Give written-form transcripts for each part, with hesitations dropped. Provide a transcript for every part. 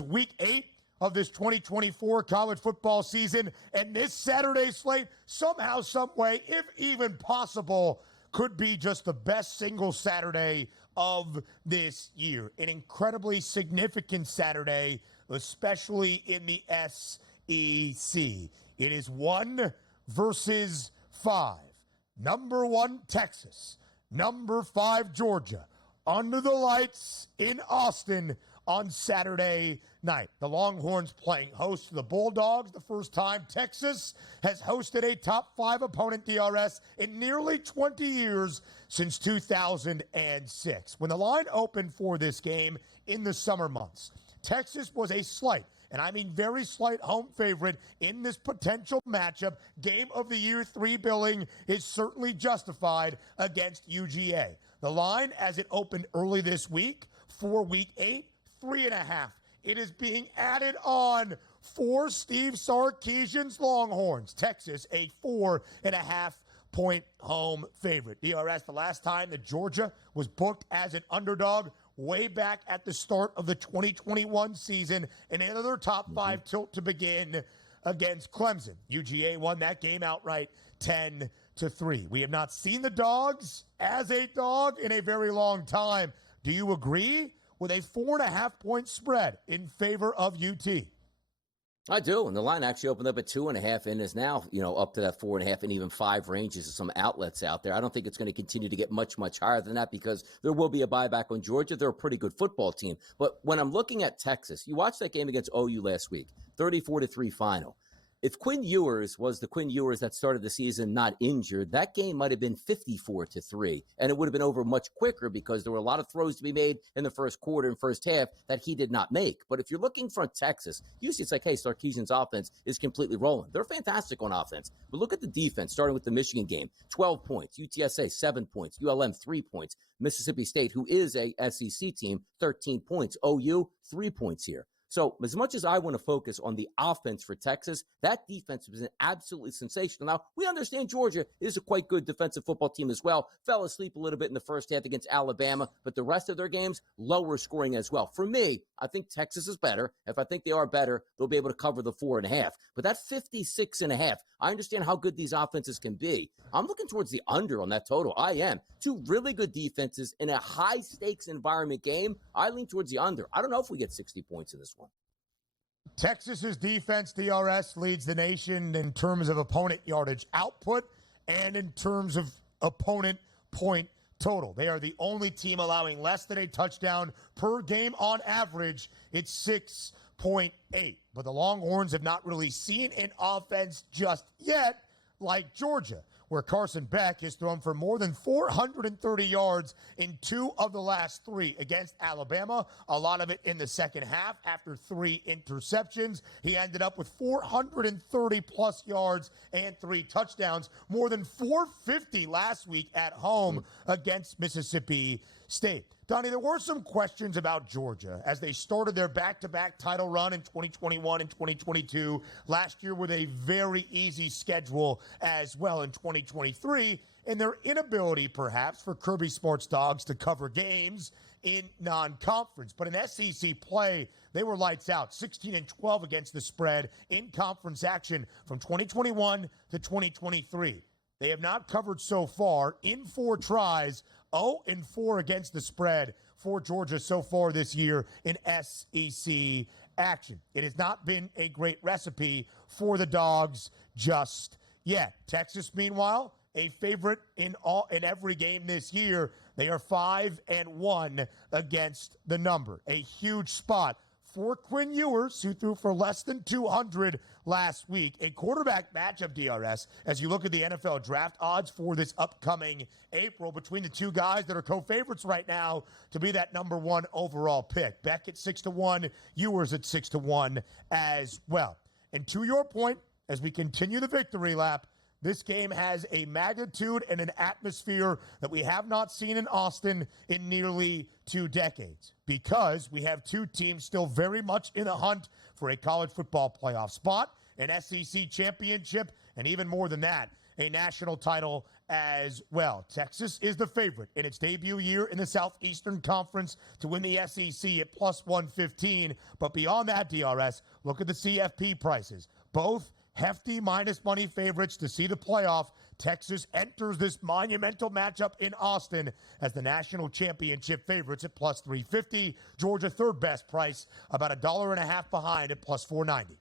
Week 8 of this 2024 college football season, and this Saturday slate, somehow, some way, if even possible, could be just the best single Saturday of this year. An incredibly significant Saturday, especially in the SEC. It is 1 versus 5. Number 1, Texas. Number 5, Georgia. Under the lights in Austin on Saturday night. The Longhorns playing host to the Bulldogs. The first time Texas has hosted a top 5 opponent, DRS, in nearly 20 years, since 2006. When the line opened for this game in the summer months, Texas was a slight, and I mean very slight, home favorite in this potential matchup. Game of the Year 3 billing is certainly justified against UGA. The line, as it opened early this week for Week 8, 3.5. It is being added on for Steve Sarkisian's Longhorns. Texas, a 4.5-point home favorite. DRS, the last time that Georgia was booked as an underdog, way back at the start of the 2021 season, and another top 5 tilt to begin against Clemson. UGA won that game outright 10-3. We have not seen the Dogs as a dog in a very long time. Do you agree with a 4.5-point spread in favor of UT? I do, and the line actually opened up at 2.5 and is now, up to that 4.5 and even 5 ranges of some outlets out there. I don't think it's going to continue to get much higher than that because there will be a buyback on Georgia. They're a pretty good football team. But when I'm looking at Texas, you watched that game against OU last week, 34-3 final. If Quinn Ewers was the Quinn Ewers that started the season not injured, that game might have been 54-3, and it would have been over much quicker because there were a lot of throws to be made in the first quarter and first half that he did not make. But if you're looking for Texas, usually it's like, hey, Sarkisian's offense is completely rolling. They're fantastic on offense. But look at the defense, starting with the Michigan game, 12 points, UTSA, 7 points, ULM, 3 points, Mississippi State, who is a SEC team, 13 points, OU, 3 points here. So as much as I want to focus on the offense for Texas, that defense was absolutely sensational. Now, we understand Georgia is a quite good defensive football team as well. Fell asleep a little bit in the first half against Alabama, but the rest of their games, lower scoring as well. For me, I think Texas is better. If I think they are better, they'll be able to cover the 4.5. But that 56.5, I understand how good these offenses can be. I'm looking towards the under on that total. I am. 2 really good defenses in a high-stakes environment game. I lean towards the under. I don't know if we get 60 points in this one. Texas's defense, DRS, leads the nation in terms of opponent yardage output and in terms of opponent point total. They are the only team allowing less than a touchdown per game on average. It's 6.8. But the Longhorns have not really seen an offense just yet like Georgia, where Carson Beck has thrown for more than 430 yards in 2 of the last 3 against Alabama. A lot of it in the second half after 3 interceptions. He ended up with 430-plus yards and 3 touchdowns, more than 450 last week at home against Mississippi State. Donnie, there were some questions about Georgia as they started their back-to-back title run in 2021 and 2022. Last year with a very easy schedule as well in 2023, and their inability, perhaps, for Kirby Smart's Dogs to cover games in non-conference. But in SEC play, they were lights out, 16-12 against the spread in conference action from 2021 to 2023. They have not covered so far in 4 tries, 0-4 against the spread for Georgia so far this year in SEC action. It has not been a great recipe for the Dogs just yet. Texas, meanwhile, a favorite in every game this year. They are 5-1 against the number. A huge spot for Quinn Ewers, who threw for less than 200 last week. A quarterback matchup, DRS, as you look at the NFL draft odds for this upcoming April between the 2 guys that are co-favorites right now to be that number 1 overall pick. Beck at 6-1, Ewers at 6-1 as well. And to your point, as we continue the victory lap, this game has a magnitude and an atmosphere that we have not seen in Austin in nearly 2 decades, because we have 2 teams still very much in the hunt for a college football playoff spot, an SEC championship, and even more than that, a national title as well. Texas is the favorite in its debut year in the Southeastern Conference to win the SEC at plus 115. But beyond that, DRS, look at the CFP prices. Both hefty minus money favorites to see the playoff. Texas enters this monumental matchup in Austin as the national championship favorites at plus 350. Georgia, third best price, about $1.50 behind at plus 490.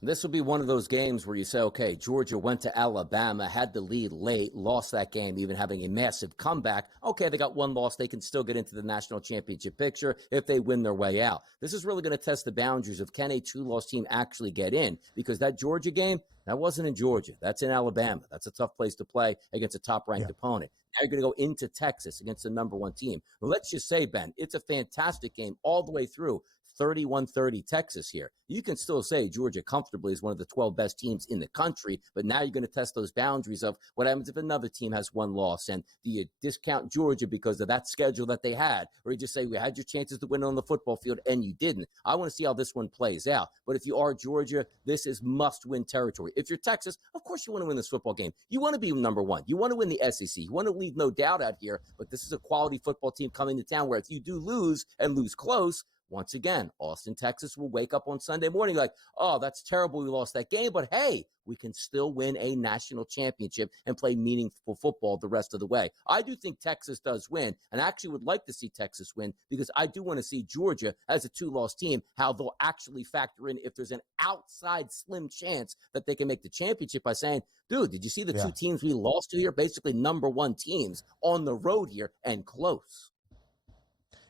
This will be one of those games where you say, okay, Georgia went to Alabama, had the lead late, lost that game, even having a massive comeback. Okay, they got one loss. They can still get into the national championship picture if they win their way out. This is really going to test the boundaries of can a two-loss team actually get in, because that Georgia game, that wasn't in Georgia. That's in Alabama. That's a tough place to play against a top-ranked opponent. Now you're going to go into Texas against the number one team. Well, let's just say, Ben, it's a fantastic game all the way through. 31-30 Texas here. You can still say Georgia comfortably is one of the 12 best teams in the country, but now you're going to test those boundaries of what happens if another team has one loss, and do you discount Georgia because of that schedule that they had, or you just say we had your chances to win on the football field and you didn't. I want to see how this one plays out, but if you are Georgia, this is must-win territory. If you're Texas, of course you want to win this football game. You want to be number one. You want to win the SEC. You want to leave no doubt out here, but this is a quality football team coming to town where if you do lose and lose close, once again, Austin, Texas will wake up on Sunday morning like, oh, that's terrible, we lost that game, but hey, we can still win a national championship and play meaningful football the rest of the way. I do think Texas does win, and I actually would like to see Texas win because I do want to see Georgia as a two-loss team, how they'll actually factor in if there's an outside slim chance that they can make the championship by saying, dude, did you see the two teams we lost to here? Basically number one teams on the road here and close.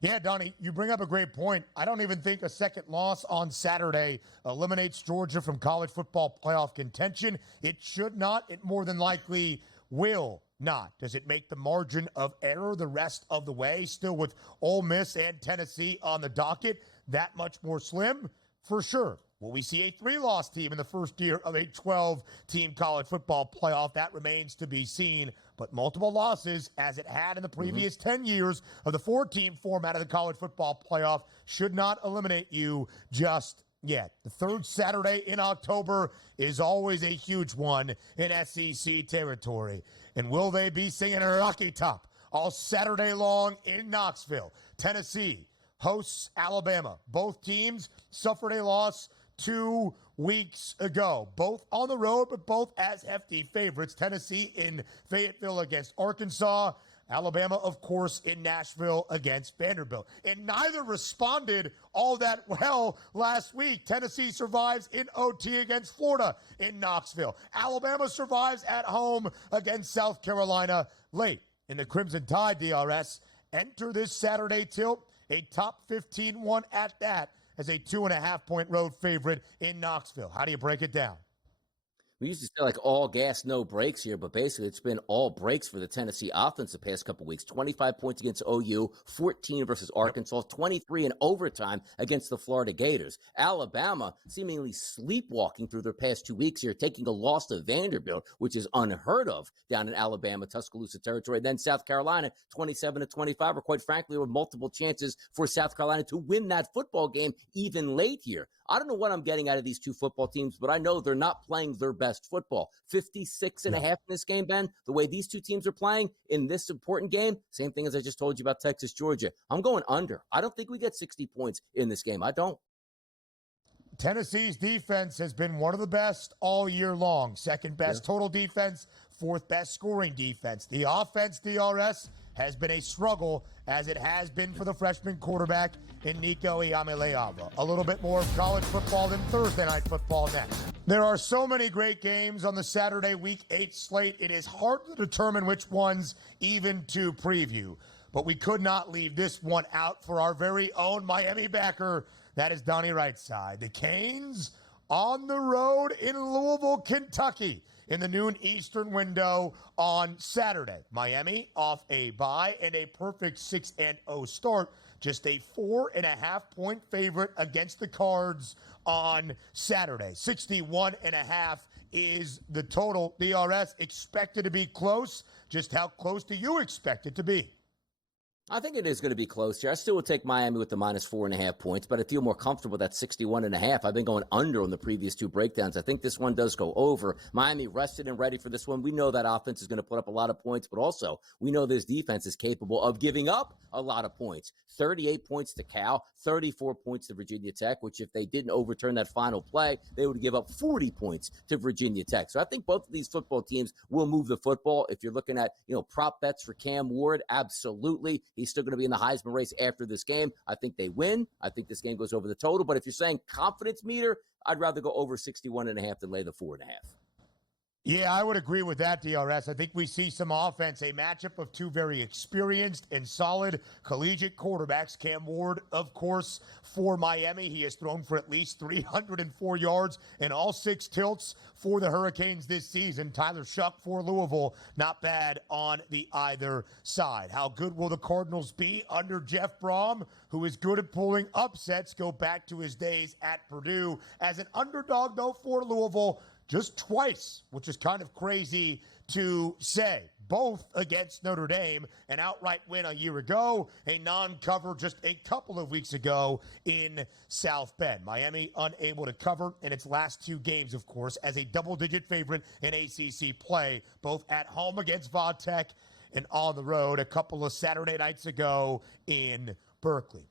Yeah, Donnie, you bring up a great point. I don't even think a second loss on Saturday eliminates Georgia from college football playoff contention. It should not. It more than likely will not. Does it make the margin of error the rest of the way, still with Ole Miss and Tennessee on the docket, that much more slim? For sure. Will we see a three-loss team in the first year of a 12-team college football playoff? That remains to be seen. But multiple losses, as it had in the previous 10 years of the four-team format of the college football playoff, should not eliminate you just yet. The third Saturday in October is always a huge one in SEC territory. And will they be singing a Rocky Top all Saturday long in Knoxville? Tennessee hosts Alabama. Both teams suffered a loss 2 weeks ago, both on the road, but both as hefty favorites. Tennessee in Fayetteville against Arkansas. Alabama, of course, in Nashville against Vanderbilt. And neither responded all that well last week. Tennessee survives in OT against Florida in Knoxville. Alabama survives at home against South Carolina late in the Crimson Tide. DRS enter this Saturday tilt, a top 15 one at that, as a 2.5-point road favorite in Knoxville. How do you break it down? We used to say like all gas, no brakes here, but basically it's been all brakes for the Tennessee offense the past couple weeks. 25 points against OU, 14 versus Arkansas, 23 in overtime against the Florida Gators. Alabama seemingly sleepwalking through their past 2 weeks here, taking a loss to Vanderbilt, which is unheard of down in Alabama, Tuscaloosa territory. Then South Carolina, 27-25, or quite frankly, there were multiple chances for South Carolina to win that football game even late here. I don't know what I'm getting out of these two football teams, but I know they're not playing their best football. 56.5 in this game, Ben, the way these two teams are playing in this important game, same thing as I just told you about Texas, Georgia. I'm going under. I don't think we get 60 points in this game. I don't. Tennessee's defense has been one of the best all year long. Second best total defense, fourth best scoring defense. The offense, DRS, has been a struggle, as it has been for the freshman quarterback in Nico Iamaleava. A little bit more of college football than Thursday night football next. There are so many great games on the Saturday Week 8 slate, it is hard to determine which ones even to preview. But we could not leave this one out for our very own Miami backer. That is Donnie Rightside. The Canes on the road in Louisville, Kentucky, in the noon Eastern window on Saturday. Miami off a bye and a perfect 6-0 start. Just a 4.5-point favorite against the Cards on Saturday. 61.5 is the total. DRS expected to be close. Just how close do you expect it to be? I think it is going to be close here. I still would take Miami with the minus 4.5 points, but I feel more comfortable with that 61.5. I've been going under on the previous two breakdowns. I think this one does go over. Miami rested and ready for this one. We know that offense is going to put up a lot of points, but also we know this defense is capable of giving up a lot of points. 38 points to Cal, 34 points to Virginia Tech, which if they didn't overturn that final play, they would give up 40 points to Virginia Tech. So I think both of these football teams will move the football. If you're looking at, prop bets for Cam Ward, absolutely. He's still going to be in the Heisman race after this game. I think they win. I think this game goes over the total. But if you're saying confidence meter, I'd rather go over 61.5 than lay the 4.5. Yeah, I would agree with that, DRS. I think we see some offense, a matchup of two very experienced and solid collegiate quarterbacks. Cam Ward, of course, for Miami. He has thrown for at least 304 yards in all 6 tilts for the Hurricanes this season. Tyler Shuck for Louisville, not bad on the either side. How good will the Cardinals be under Jeff Brom, who is good at pulling upsets? Go back to his days at Purdue. As an underdog, though, for Louisville, just twice, which is kind of crazy to say. Both against Notre Dame, an outright win a year ago, a non-cover just a couple of weeks ago in South Bend. Miami unable to cover in its last 2 games, of course, as a double-digit favorite in ACC play, both at home against Va Tech and on the road a couple of Saturday nights ago in Berkeley.